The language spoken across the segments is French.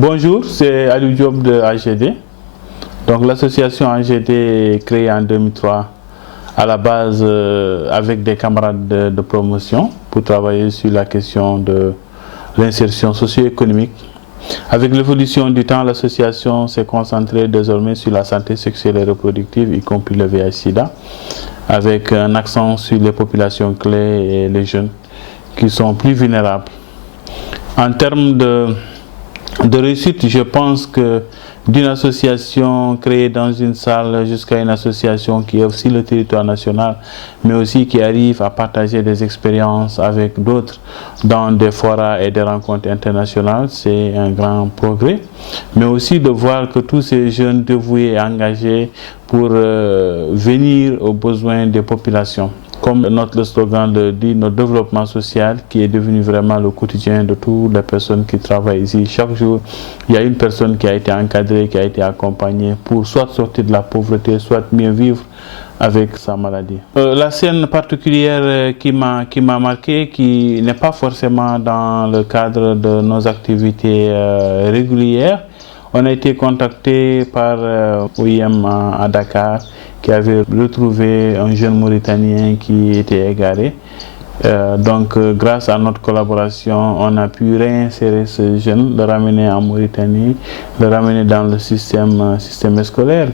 Bonjour, c'est Aliou Diop de AGD. Donc l'association AGD est créée en 2003 à la base avec des camarades de promotion pour travailler sur la question de l'insertion socio-économique. Avec l'évolution du temps, l'association s'est concentrée désormais sur la santé sexuelle et reproductive, y compris le VIH/SIDA, avec un accent sur les populations clés et les jeunes qui sont plus vulnérables. En termes de réussite, je pense que d'une association créée dans une salle jusqu'à une association qui œuvre sur le territoire national, mais aussi qui arrive à partager des expériences avec d'autres dans des forats et des rencontres internationales, c'est un grand progrès. Mais aussi de voir que tous ces jeunes dévoués et engagés pour venir aux besoins des populations. Comme notre slogan le dit, notre développement social qui est devenu vraiment le quotidien de toutes les personnes qui travaillent ici. Chaque jour, il y a une personne qui a été encadrée, qui a été accompagnée pour soit sortir de la pauvreté, soit mieux vivre avec sa maladie. La scène particulière qui m'a marqué, qui n'est pas forcément dans le cadre de nos activités régulières, on a été contacté par OIM à Dakar qui avait retrouvé un jeune Mauritanien qui était égaré. Grâce à notre collaboration, on a pu réinsérer ce jeune, le ramener en Mauritanie, le ramener dans le système scolaire,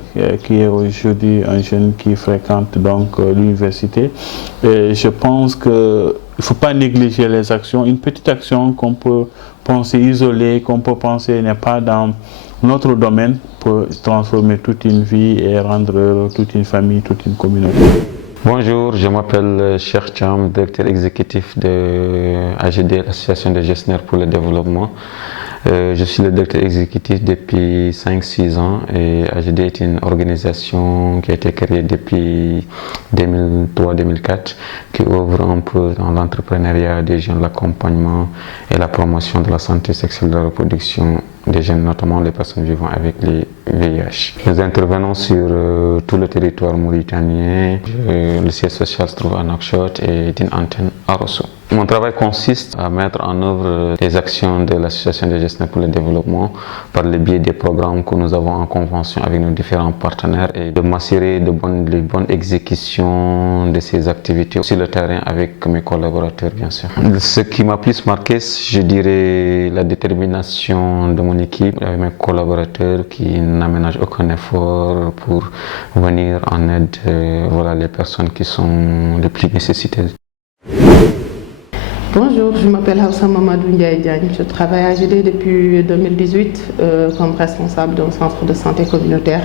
qui est aujourd'hui un jeune qui fréquente donc l'université. Et je pense qu'il ne faut pas négliger les actions. Une petite action qu'on peut penser isolée, qu'on peut penser n'est pas dans notre domaine, peut transformer toute une vie et rendre toute une famille, toute une communauté. Bonjour, je m'appelle Cheikh Thiam, directeur exécutif de AGD, l'Association des gestionnaires pour le développement. Je suis le directeur exécutif depuis 5-6 ans et AGD est une organisation qui a été créée depuis 2003-2004 qui ouvre un peu dans l'entrepreneuriat des jeunes, l'accompagnement et la promotion de la santé sexuelle et de la reproduction des jeunes, notamment les personnes vivant avec les VIH. Nous intervenons sur tout le territoire mauritanien. Le siège social se trouve à Nouakchott et est une antenne à Rosso. Mon travail consiste à mettre en œuvre les actions de l'Association des gestionnaires pour le développement par le biais des programmes que nous avons en convention avec nos différents partenaires et de m'assurer de bonnes exécutions de ces activités sur le terrain avec mes collaborateurs, bien sûr. Ce qui m'a plus marqué, je dirais la détermination de mon équipe avec mes collaborateurs qui n'aménagent aucun effort pour venir en aide les personnes qui sont les plus nécessiteuses. Bonjour, je m'appelle Hausa Mamadou Ndiaye Diagne. Je travaille à AGD depuis 2018 comme responsable d'un centre de santé communautaire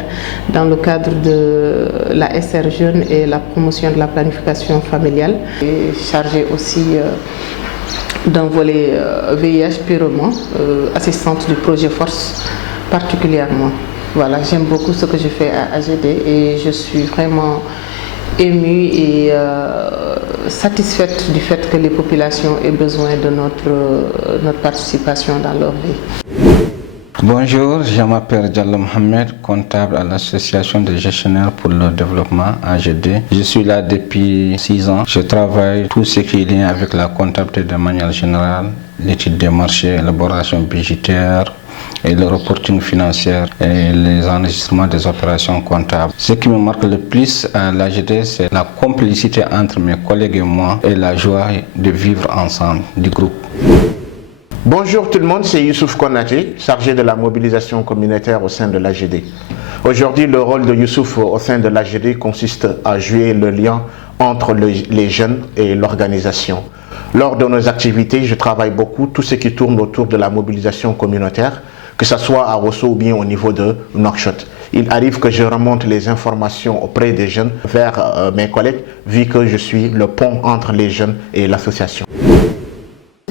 dans le cadre de la SR Jeune et la promotion de la planification familiale. Je suis chargée aussi d'un volet VIH purement, assistante du projet Force particulièrement. Voilà, j'aime beaucoup ce que je fais à AGD et je suis vraiment émue et satisfaite du fait que les populations aient besoin de notre participation dans leur vie. Bonjour, je m'appelle Diallo Mohamed, comptable à l'Association des gestionnaires pour le développement AGD. Je suis là depuis 6 ans. Je travaille tout ce qui est lié avec la comptabilité de manière générale, l'étude des marchés, l'élaboration budgétaire, et le reporting financier et les enregistrements des opérations comptables. Ce qui me marque le plus à l'AGD, c'est la complicité entre mes collègues et moi et la joie de vivre ensemble du groupe. Bonjour tout le monde, c'est Youssouf Konaté, chargé de la mobilisation communautaire au sein de l'AGD. Aujourd'hui, le rôle de Youssouf au sein de l'AGD consiste à jouer le lien entre les jeunes et l'organisation. Lors de nos activités, je travaille beaucoup tout ce qui tourne autour de la mobilisation communautaire, que ce soit à Rosso ou bien au niveau de Nouakchott. Il arrive que je remonte les informations auprès des jeunes vers mes collègues, vu que je suis le pont entre les jeunes et l'association.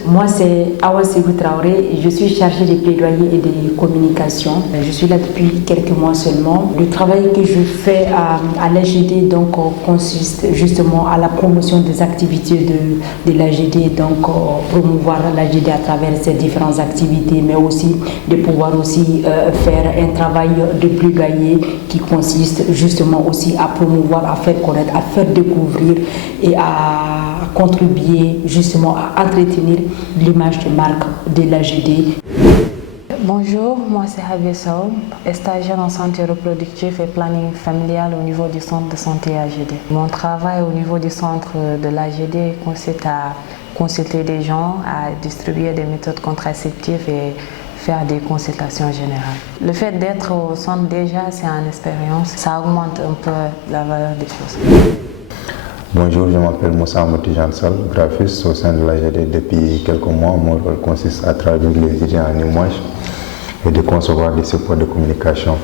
Moi, c'est Awa Sebou Traoré et je suis chargée des plaidoyers et des communications. Je suis là depuis quelques mois seulement. Le travail que je fais à l'AGD consiste justement à la promotion des activités de l'AGD, promouvoir l'AGD à travers ses différentes activités, mais aussi de pouvoir aussi faire un travail de plaidoyer qui consiste justement aussi à promouvoir, à faire connaître, à faire découvrir et à contribuer justement à entretenir l'image de marque de l'AGD. Bonjour, moi c'est Javier Sao, stagiaire en santé reproductive et planning familial au niveau du centre de santé AGD. Mon travail au niveau du centre de l'AGD consiste à consulter des gens, à distribuer des méthodes contraceptives et faire des consultations générales. Le fait d'être au centre déjà, c'est une expérience, ça augmente un peu la valeur des choses. Bonjour, je m'appelle Moussa Moutijan Sall, graphiste au sein de l'AGD depuis quelques mois. Mon rôle consiste à traduire les idées en images et de concevoir des supports de communication.